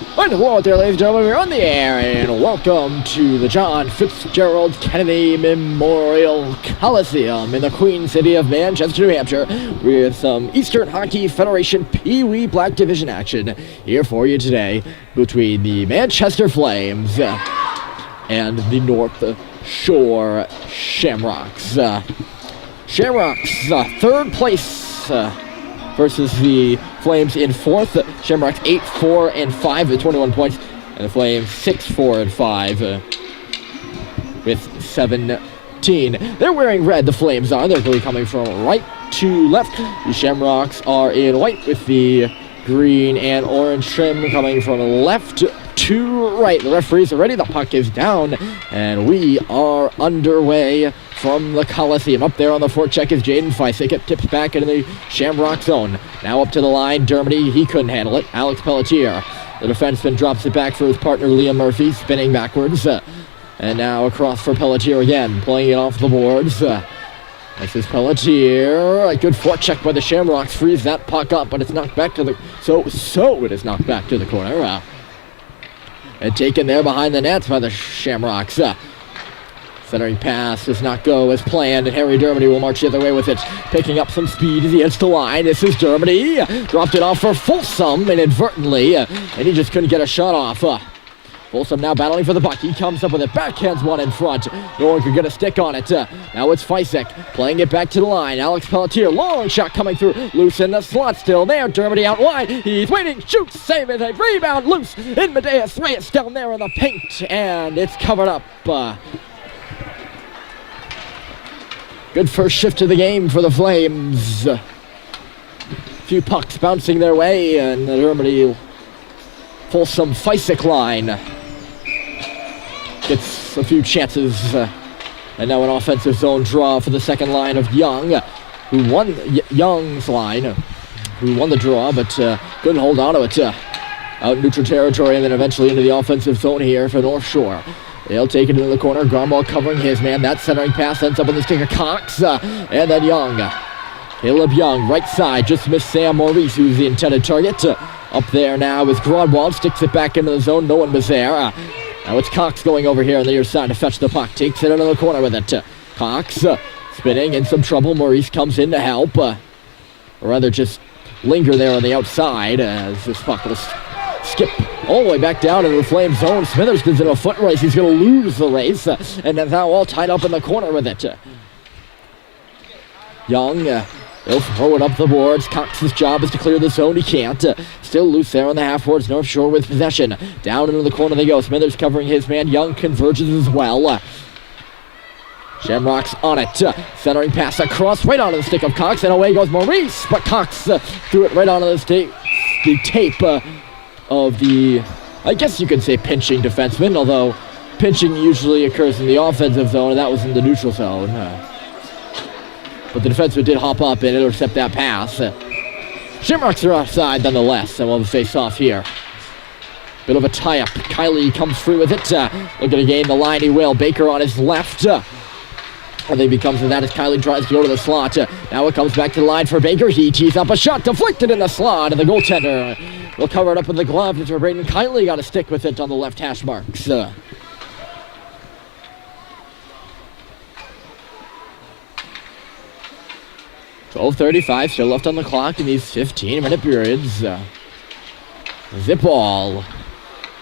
And hello there, ladies and gentlemen, we're on the air, and welcome to the John Fitzgerald Kennedy Memorial Coliseum in the Queen City of Manchester, New Hampshire, with some Eastern Hockey Federation Pee Wee Black Division action here for you today between the Manchester Flames and the North Shore Shamrocks. Shamrocks, third place versus the Flames in fourth. Shamrocks 8-4-5 with 21 points, and the Flames 6-4-5 with 17. They're wearing red, the Flames are. They're really coming from right to left. The Shamrocks are in white with the green and orange trim coming from left to right. The referees are ready, the puck is down, and we are underway from the Coliseum. Up there on the forecheck is Jaden Feisik. It tips back into the Shamrock zone. Now up to the line, Dermody, he couldn't handle it. Alex Pelletier, the defenseman, drops it back for his partner Liam Murphy, spinning backwards. And now across for Pelletier again, playing it off the boards. This is Pelletier. A good forecheck by the Shamrocks, frees that puck up, but it's knocked back to the... So it is knocked back to the corner. And taken there behind the nets by the Shamrocks. Centering pass does not go as planned, and Harry Dermody will march the other way with it. Picking up some speed as he hits the line. This is Dermody. Dropped it off for Folsom inadvertently, and he just couldn't get a shot off. Folsom now battling for the puck. He comes up with it. Backhands one in front. No one could get a stick on it. Now it's Feisik playing it back to the line. Alex Pelletier, long shot coming through. Loose in the slot still there. Dermody out wide. He's waiting. Shoots. Save it. A rebound loose. In Medeus Reyes down there in the paint. And it's covered up. Good first shift of the game for the Flames. A few pucks bouncing their way, and the Dermody Folsom Feisik line gets a few chances. And now an offensive zone draw for the second line of Young, who won Young's line, who won the draw, but couldn't hold on to it. Out in neutral territory, and then eventually into the offensive zone here for North Shore. They'll take it into the corner. Garmall covering his man. That centering pass ends up in the stick of Cox. And then Young. Caleb Young, right side. Just missed Sam Maurice, who's the intended target. Up there now is Grodwald. Sticks it back into the zone. No one was there. Now it's Cox going over here on the other side to fetch the puck. Takes it into the corner with it. Cox spinning in some trouble. Maurice comes in to help. Or rather just linger there on the outside as this puck will skip all the way back down into the Flame zone. Smitherson's in a foot race. He's going to lose the race. And now all tied up in the corner with it. Young, he'll throw it up the boards. Cox's job is to clear the zone. He can't. Still loose there on the half boards. North Shore with possession. Down into the corner they go. Smithers covering his man. Young converges as well. Shamrocks on it. Centering pass across right onto the stick of Cox. And away goes Maurice. But Cox threw it right onto the tape of the, I guess you could say, pinching defenseman, although pinching usually occurs in the offensive zone, and that was in the neutral zone. But the defenseman did hop up and intercept that pass. Shamrocks are offside nonetheless, and we'll face off here. Bit of a tie-up. Kiley comes through with it. Looking to gain the line, he will. Baker on his left. I think becomes that as Kiley tries to go to the slot. Now it comes back to the line for Baker. He tees up a shot, deflected in the slot, and the goaltender will cover it up with the glove. It's where Braden Kiley got to stick with it on the left hash marks. 12:35 still left on the clock in these 15-minute periods. Zip ball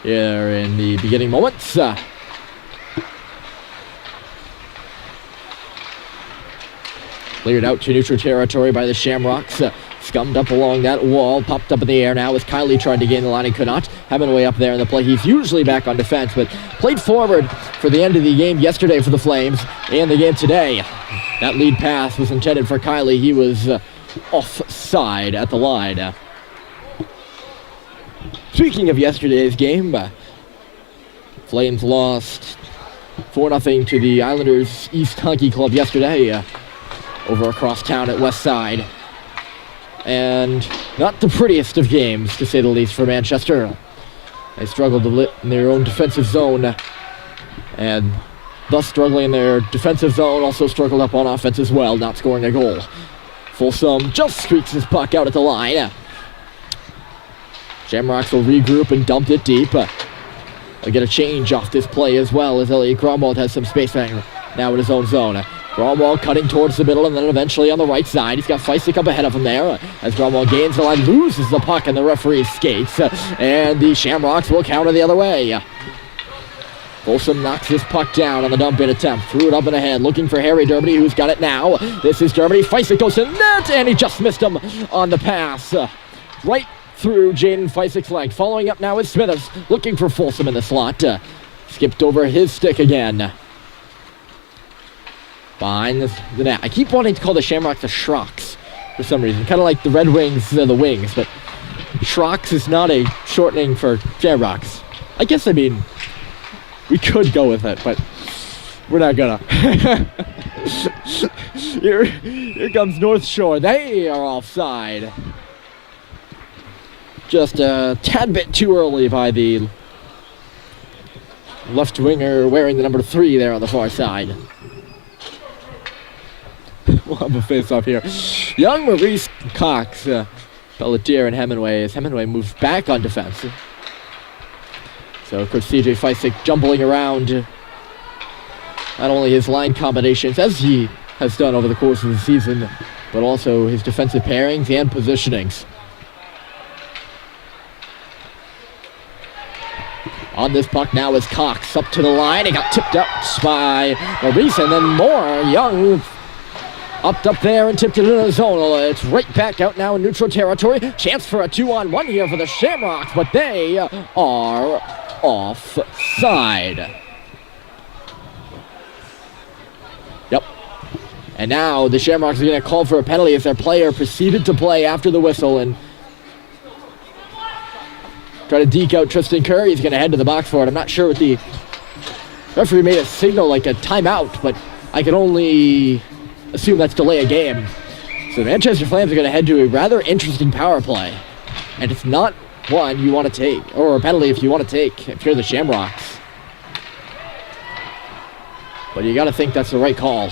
here in the beginning moments. Cleared out to neutral territory by the Shamrocks. Scummed up along that wall, popped up in the air now as Kiley tried to gain the line and could not. Hemingway up there in the play. He's usually back on defense, but played forward for the end of the game yesterday for the Flames and the game today. That lead pass was intended for Kiley. He was offside at the line. Speaking of yesterday's game, Flames lost 4-0 to the Islanders East Hockey Club yesterday over across town at West Side. And not the prettiest of games, to say the least, for Manchester. They struggled in their own defensive zone, and thus struggling in their defensive zone, also struggled up on offense as well, not scoring a goal. Folsom just streaks his puck out at the line. Shamrocks will regroup and dump it deep. They'll get a change off this play as well as Elliot Gromwald has some space now in his own zone. Gromwald cutting towards the middle and then eventually on the right side. He's got Feisik up ahead of him there. As Gromwald gains the line, loses the puck and the referee skates. And the Shamrocks will counter the other way. Folsom knocks this puck down on the dump-in attempt. Threw it up and ahead, looking for Harry Dermody, who's got it now. This is Dermody. Feisik goes to net, and he just missed him on the pass. Right through Jaden Feisik's leg. Following up now is Smithers, looking for Folsom in the slot. Skipped over his stick again. Behind the net. I keep wanting to call the Shamrocks the Shrocks for some reason. Kind of like the Red Wings, the Wings, but Shrocks is not a shortening for Shamrocks. I guess, we could go with it, but we're not gonna. Here comes North Shore. They are offside. Just a tad bit too early by the left winger wearing the number 3 there on the far side. We'll have a face-off here. Young Maurice Cox, Pelletier and Hemingway, as Hemingway moves back on defense. So Coach CJ Feisik jumbling around not only his line combinations, as he has done over the course of the season, but also his defensive pairings and positionings. On this puck now is Cox up to the line. He got tipped out by Maurice, and then more. Young up there and tipped it into the zone. It's right back out now in neutral territory. Chance for a 2-on-1 here for the Shamrocks, but they are offside. Yep. And now the Shamrocks are going to call for a penalty as their player proceeded to play after the whistle and try to deke out Tristan Kerr. He's going to head to the box for it. I'm not sure what the referee made a signal like a timeout, but I can only assume that's delay a game. So the Manchester Flames are going to head to a rather interesting power play. And it's not one you want to take, or a penalty if you want to take, if you're the Shamrocks. But you got to think that's the right call.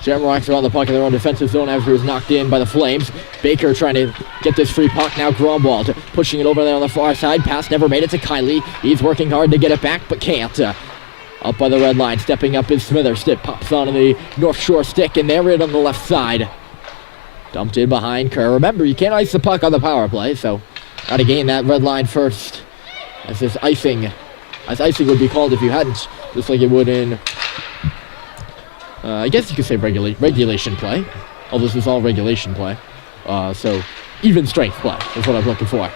Shamrocks are on the puck in their own defensive zone after it was knocked in by the Flames. Baker trying to get this free puck. Now Gromwald pushing it over there on the far side. Pass never made it to Kylie. He's working hard to get it back, but can't. Up by the red line, stepping up is Smithers. Stick pops onto the North Shore stick, and they're in on the left side. Dumped in behind Kerr. Remember, you can't ice the puck on the power play, so got to gain that red line first. As this icing, as icing would be called if you hadn't, just like it would in, I guess you could say regulation play. Oh, this is all regulation play. So even strength play is what I'm looking for.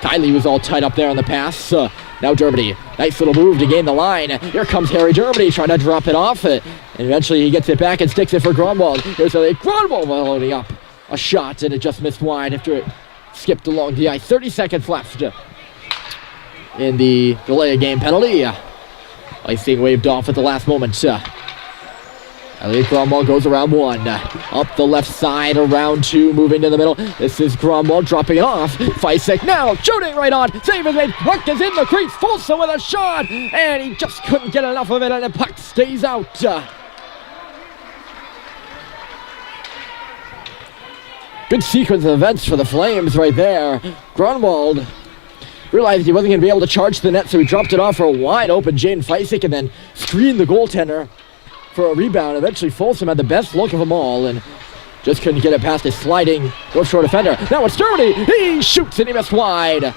Kylie was all tied up there on the pass. Now Dermody, nice little move to gain the line. Here comes Harry Dermody trying to drop it off. And eventually he gets it back and sticks it for Gromwald. Here's a Gromwald loading up a shot, and it just missed wide after it skipped along the ice. 30 seconds left in the delay of game penalty. Icing waved off at the last moment. Elliot Gromwald goes around 1. Up the left side, around 2, moving to the middle. This is Gromwald dropping it off. Feisik now shooting right on. Save is made. Puck is in the crease. Folsom with a shot. And he just couldn't get enough of it, and the puck stays out. Good sequence of events for the Flames right there. Gromwald realized he wasn't going to be able to charge the net, so he dropped it off for a wide open Jaden Feisik and then screened the goaltender for a rebound. Eventually Folsom had the best look of them all and just couldn't get it past a sliding North Shore defender. Now it's Dermody. He shoots and he missed wide.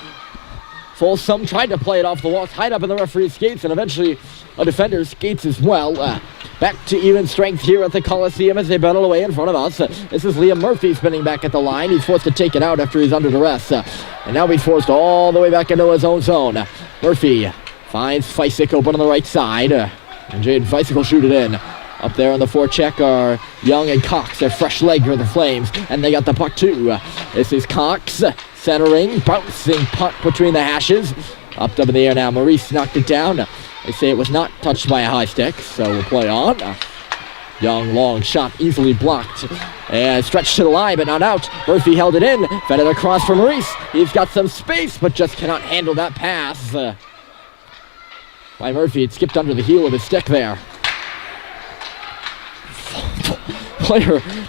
Folsom tried to play it off the wall, tied up in the referee's skates, and eventually a defender's skates as well. Back to even strength here at the Coliseum as they battle away in front of us. This is Liam Murphy spinning back at the line. He's forced to take it out after he's under duress. And now he's forced all the way back into his own zone. Murphy finds Feisik open on the right side. And Jaden Feisik will shoot it in. Up there on the forecheck are Young and Cox. They're fresh leg for the Flames. And they got the puck too. This is Cox centering, bouncing puck between the hashes. Up in the air now. Maurice knocked it down. They say it was not touched by a high stick, so we'll play on. Young, long shot, easily blocked. And stretched to the line, but not out. Murphy held it in, fed it across for Maurice. He's got some space, but just cannot handle that pass. By Murphy, it skipped under the heel of his stick there.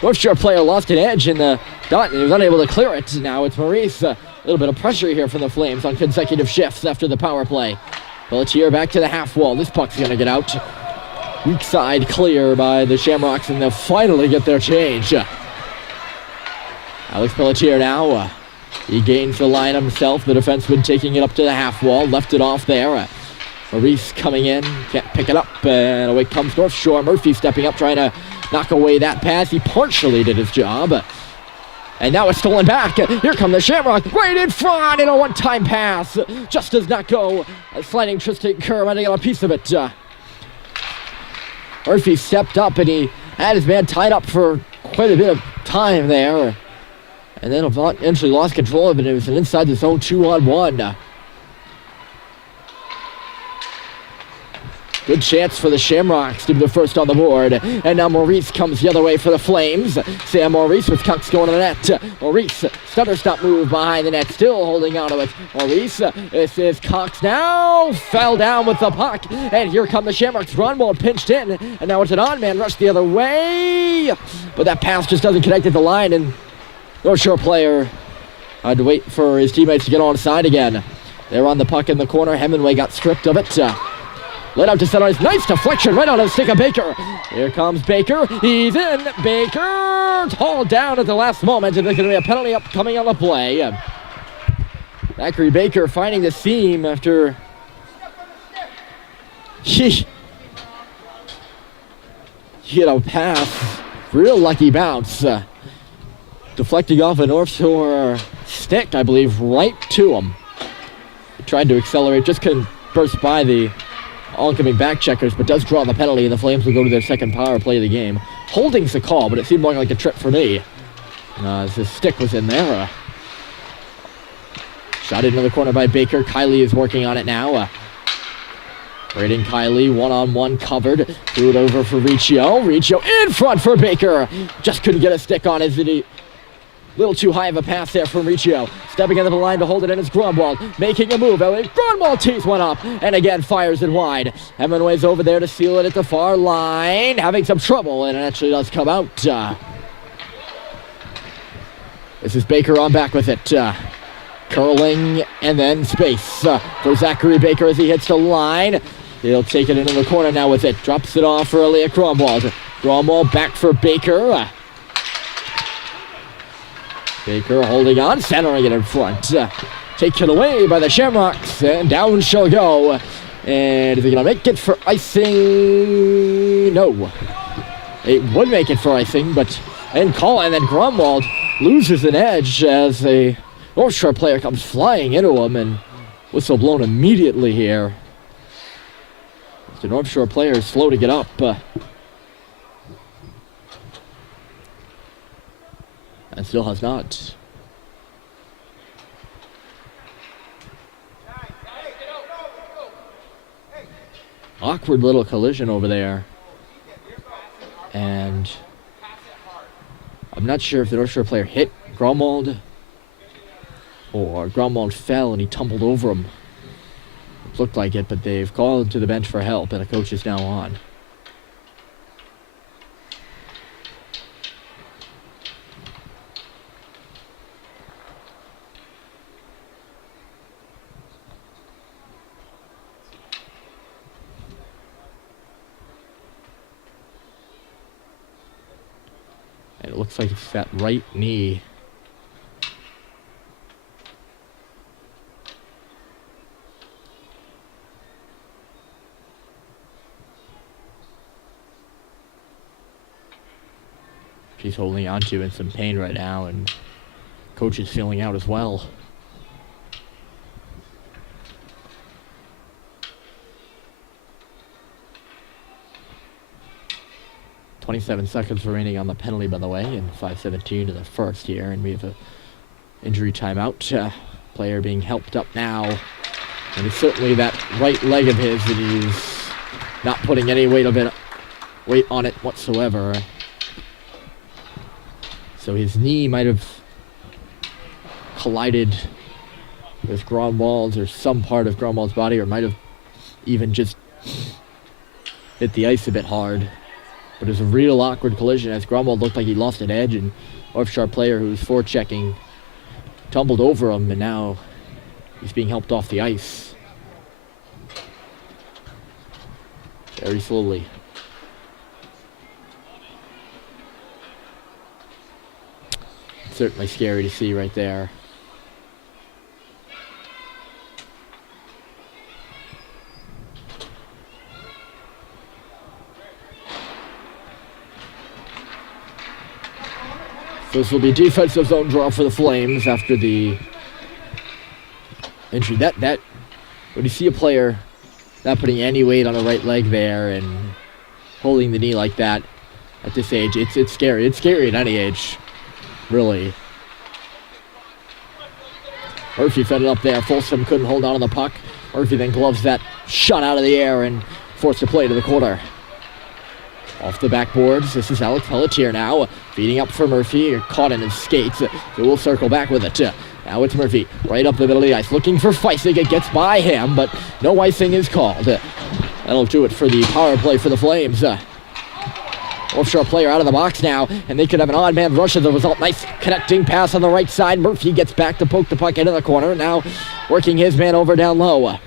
North Shore player lost an edge in the dot, and he was unable to clear it. Now it's Maurice. little bit of pressure here from the Flames on consecutive shifts after the power play. Pelletier back to the half wall. This puck's going to get out. Weak side clear by the Shamrocks, and they'll finally get their change. Alex Pelletier now. He gains the line himself. The defenseman taking it up to the half wall. Left it off there. Maurice coming in. Can't pick it up. And away comes North Shore. Murphy stepping up, trying to knock away that pass. He partially did his job. And now it's stolen back. Here come the Shamrocks. Right in front. And a one-time pass. Just does not go. Sliding Tristan Kerr running on a piece of it. Murphy stepped up and he had his man tied up for quite a bit of time there. And then eventually lost control of it. It was an inside the zone 2-on-1. Good chance for the Shamrocks to be the first on the board. And now Maurice comes the other way for the Flames. Sam Maurice with Cox going to the net. Maurice, stutter stop move behind the net, still holding on to it. Maurice, this is Cox now. Fell down with the puck. And here come the Shamrocks. Grunwald pinched in. And now it's an on-man rush the other way. But that pass just doesn't connect at the line. And North Shore player had to wait for his teammates to get on side again. They're on the puck in the corner. Hemingway got stripped of it. Let out to center ice. Nice deflection right on the stick of Baker. Here comes Baker. He's in. Baker hauled down at the last moment. And there's going to be a penalty upcoming on the play. Zachary Baker finding the seam after he hit a pass. Real lucky bounce. Deflecting off a North Shore stick, I believe, right to him. He tried to accelerate. Just couldn't burst by the oncoming back checkers, but does draw the penalty, and the Flames will go to their second power play of the game. Holding's the call, but it seemed more like a trip for me. As his stick was in there. Shot into the corner by Baker. Kiley is working on it now. Braden Kiley, one-on-one covered. Threw it over for Riccio. Riccio in front for Baker. Just couldn't get a stick on it. Little too high of a pass there from Riccio. Stepping into the line to hold it in is Grunwald. Making a move. Grunwald tees one up. And again fires it wide. Hemingway's over there to seal it at the far line. Having some trouble. And it actually does come out. This is Baker on back with it. Curling and then space for Zachary Baker as he hits the line. He'll take it into the corner now with it. Drops it off early at Grunwald. Grunwald back for Baker. Baker holding on, centering it in front. Taken away by the Shamrocks, and down she'll go. And is he going to make it for icing? No. It would make it for icing, but and then Grunwald loses an edge as a North Shore player comes flying into him, and whistle blown immediately here. The North Shore player is slow to get up. And still has not. Awkward little collision over there. And I'm not sure if the North Shore player hit Grunwald or Grunwald fell and he tumbled over him. It looked like it, but they've called to the bench for help and a coach is now on. And it looks like it's that right knee. She's holding on to in some pain right now, and coach is feeling out as well. .27 seconds remaining on the penalty, by the way, and 5:17 to the first here, and we have a injury timeout. Player being helped up now, and it's certainly that right leg of his that he's not putting any weight on it whatsoever. So his knee might have collided with Grunwald's or some part of Grunwald's body, or might have even just hit the ice a bit hard. But it was a real awkward collision as Grunwald looked like he lost an edge, and North Shore player who was forechecking tumbled over him, and now he's being helped off the ice. Very slowly. Certainly scary to see right there. This will be defensive zone draw for the Flames after the injury. That when you see a player not putting any weight on the right leg there and holding the knee like that at this age, it's scary. It's scary at any age, really. Murphy fed it up there. Folsom couldn't hold on to the puck. Murphy then gloves that shot out of the air and forced a play to the corner. Off the backboards, this is Alex Pelletier now, feeding up for Murphy, caught in his skates, so we'll circle back with it. Now it's Murphy, right up the middle of the ice, looking for Feisig. It gets by him, but no icing is called. That'll do it for the power play for the Flames. Offshore player out of the box now, and they could have an odd man rush as a result. Nice connecting pass on the right side. Murphy gets back to poke the puck into the corner, now working his man over down low.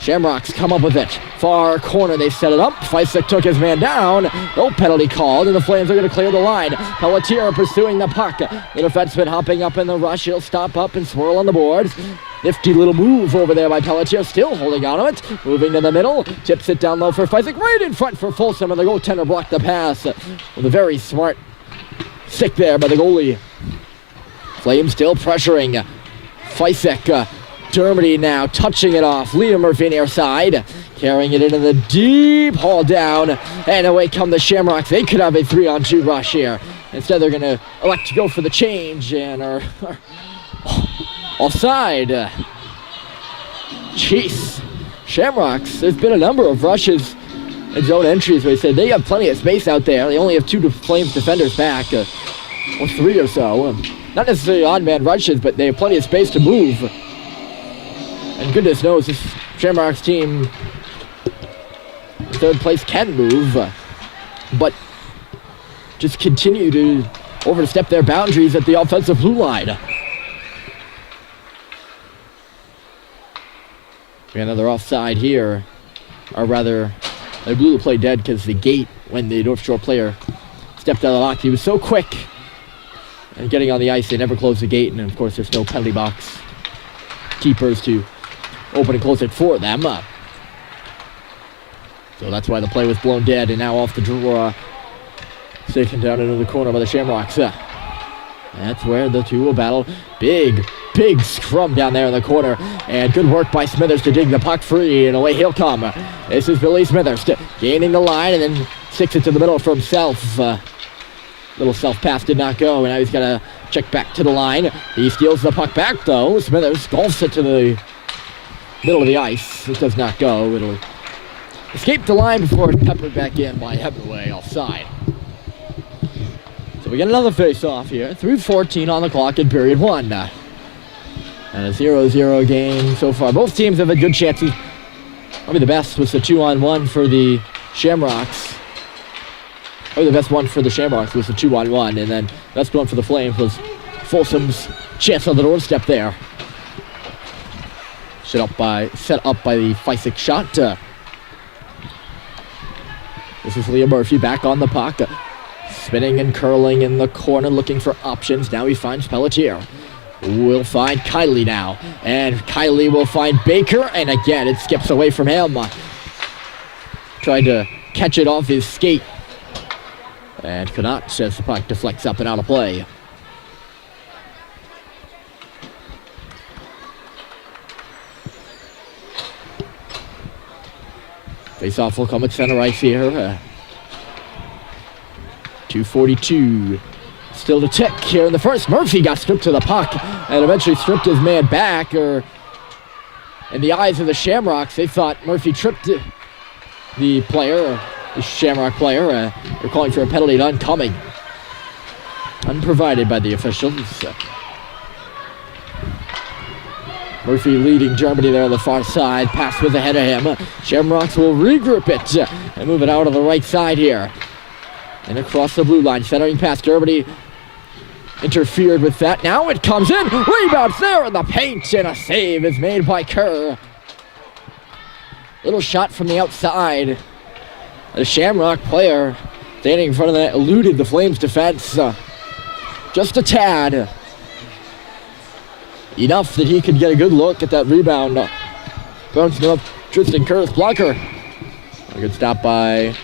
Shamrocks come up with it. Far corner, they set it up. Feisig took his man down. No penalty called, and the Flames are going to clear the line. Pelletier pursuing the puck. The defenseman hopping up in the rush. He'll stop up and swirl on the boards. Nifty little move over there by Pelletier, still holding on to it. Moving to the middle, tips it down low for Feisig. Right in front for Folsom, and the goaltender blocked the pass with a very smart stick there by the goalie. Flames still pressuring. Feisig. Dermody now touching it off. Liam Murphy near side, carrying it into the deep haul down, and away come the Shamrocks. They could have a 3-on-2 rush here. Instead, they're going to elect to go for the change and are offside. Jeez. Shamrocks, there's been a number of rushes and zone entries where they said they have plenty of space out there. They only have 2 Flames defenders back, or 3 or so. Not necessarily odd man rushes, but they have plenty of space to move. And goodness knows this Shamrocks team in third place can move, but just continue to overstep their boundaries at the offensive blue line. Another offside here, or rather, they blew the play dead because the gate, when the North Shore player stepped out of the box, he was so quick and getting on the ice, they never closed the gate, and of course there's no penalty box keepers to open and close it for them. So that's why the play was blown dead, and now off the draw, taken down into the corner by the Shamrocks. That's where the two will battle. Big scrum down there in the corner, and good work by Smithers to dig the puck free, and away he'll come. This is Billy Smithers gaining the line, and then sticks it to the middle for himself. Little self-pass did not go, and now he's got to check back to the line. He steals the puck back, though. Smithers golfs it to the middle of the ice. It does not go. It'll escape the line before it's peppered back in by Hemingway offside. So we get another face-off here. 3:14 on the clock in period 1. And a 0-0 game so far. Both teams have had good chances. Probably the best was the 2-on-1 for the Shamrocks. Probably the best one for the Shamrocks was the 2-on-1, and then the best one for the Flames was Folsom's chance on the doorstep there. Set up by the Feisig shot. This is Liam Murphy back on the puck. Spinning and curling in the corner, looking for options. Now he finds Pelletier. We'll find Kiley now. And Kiley will find Baker, and again it skips away from him. Trying to catch it off his skate. And could not, says the puck deflects up and out of play. Face-off will come at center ice here. 2:42 still to tick here in the first. Murphy got stripped to the puck and eventually stripped his man back. In the eyes of the Shamrocks, they thought Murphy tripped the player, the Shamrock player. They're calling for a penalty at oncoming. Unprovided by the officials. Murphy leading Germany there on the far side. Pass was ahead of him. Shamrocks will regroup it and move it out on the right side here. And across the blue line, centering past Germany. interfered with that. Now it comes in. Rebounds there in the paint, and a save is made by Kerr. Little shot from the outside. The Shamrock player standing in front of that eluded the Flames defense just a tad. Enough that he could get a good look at that rebound. Bouncing up Tristan Kerr's blocker. A good stop by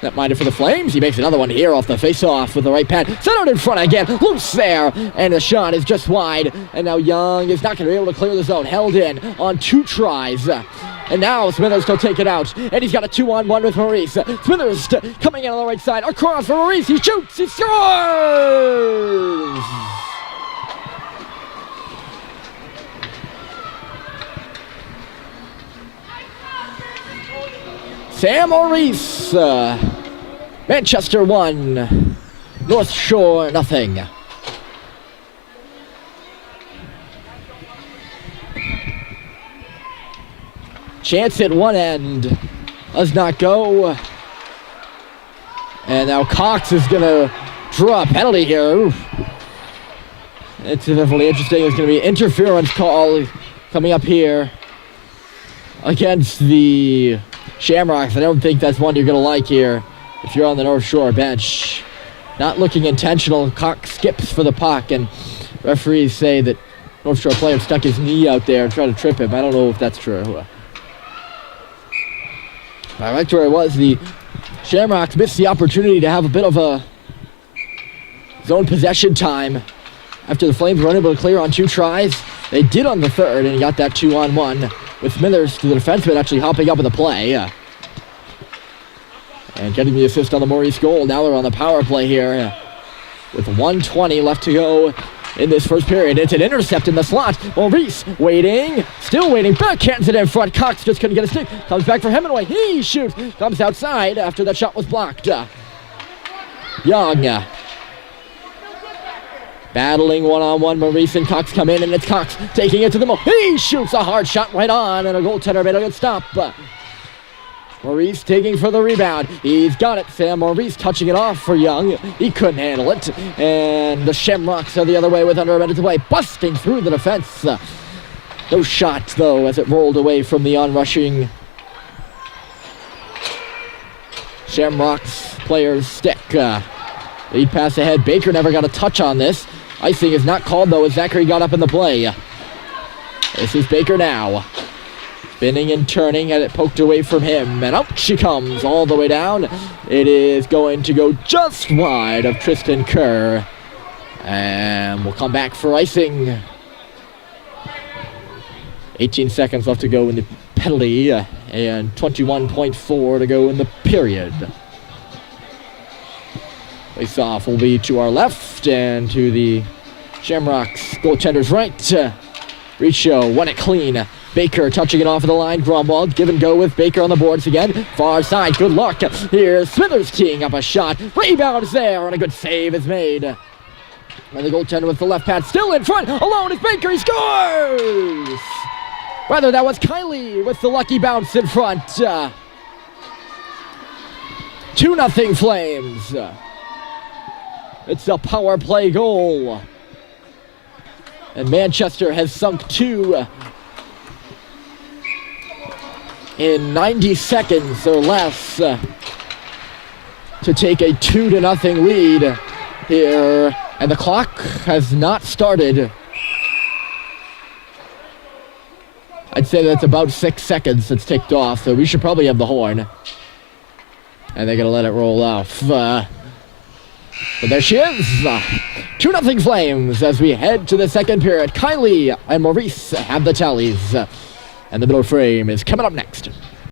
netminder for the Flames. He makes another one here off the face-off with the right pad. Centered in front again. Loose there. And the shot is just wide. And now Young is not going to be able to clear the zone. Held in on 2 tries. And now Smithers will take it out. And he's got a 2-on-1 with Maurice. Smithers coming in on the right side. Across for Maurice. He shoots. He scores! Sam Maurice. Manchester 1. North Shore nothing. Chance at one end does not go. And now Cox is going to draw a penalty here. Oof. It's definitely interesting. There's going to be an interference call coming up here against the Shamrocks. I don't think that's one you're going to like here if you're on the North Shore bench. Not looking intentional. Cox skips for the puck, and referees say that North Shore player stuck his knee out there and tried to trip him. I don't know if that's true. I liked where it was. The Shamrocks missed the opportunity to have a bit of a zone possession time after the Flames were unable to clear on 2 tries. They did on the third, and he got that 2-on-1 with Smithers to the defenseman actually hopping up in the play. And getting the assist on the Maurice goal. Now they're on the power play here with 1:20 left to go in this first period. It's an intercept in the slot. Maurice waiting, still waiting. Backhands it in front. Cox just couldn't get a stick. Comes back for Hemingway. He shoots. Comes outside after that shot was blocked. Young. Battling one-on-one. Maurice and Cox come in, and it's Cox taking it to the middle. He shoots a hard shot right on, and a goaltender made a good stop. Maurice taking for the rebound. He's got it. Sam Maurice touching it off for Young. He couldn't handle it. And the Shamrocks are the other way with under a minute away, busting through the defense. No shot, though, as it rolled away from the onrushing Shamrocks player's stick. Lead pass ahead. Baker never got a touch on this. Icing is not called, though, as Zachary got up in the play. This is Baker now. Spinning and turning, and it poked away from him. And out she comes all the way down. It is going to go just wide of Tristan Kerr. And we'll come back for icing. 18 seconds left to go in the penalty, and 21.4 to go in the period. Face-off will be to our left and to the Shamrocks goaltender's right. Richo won it clean. Baker touching it off of the line. Gromwald give and go with Baker on the boards again. Far side, good luck. Here's Smithers teeing up a shot. Rebound is there, and a good save is made. And the goaltender with the left pad still in front. Alone is Baker. He scores! Rather, that was Kylie with the lucky bounce in front. 2-0 Flames. It's a power play goal. And Manchester has sunk 2 in 90 seconds or less to take a 2-0 lead here. And the clock has not started. I'd say that's about 6 seconds it's ticked off, so we should probably have the horn. And they're going to let it roll off. But there she is. 2-0 Flames as we head to the second period. Kylie and Maurice have the tallies. And the middle frame is coming up next.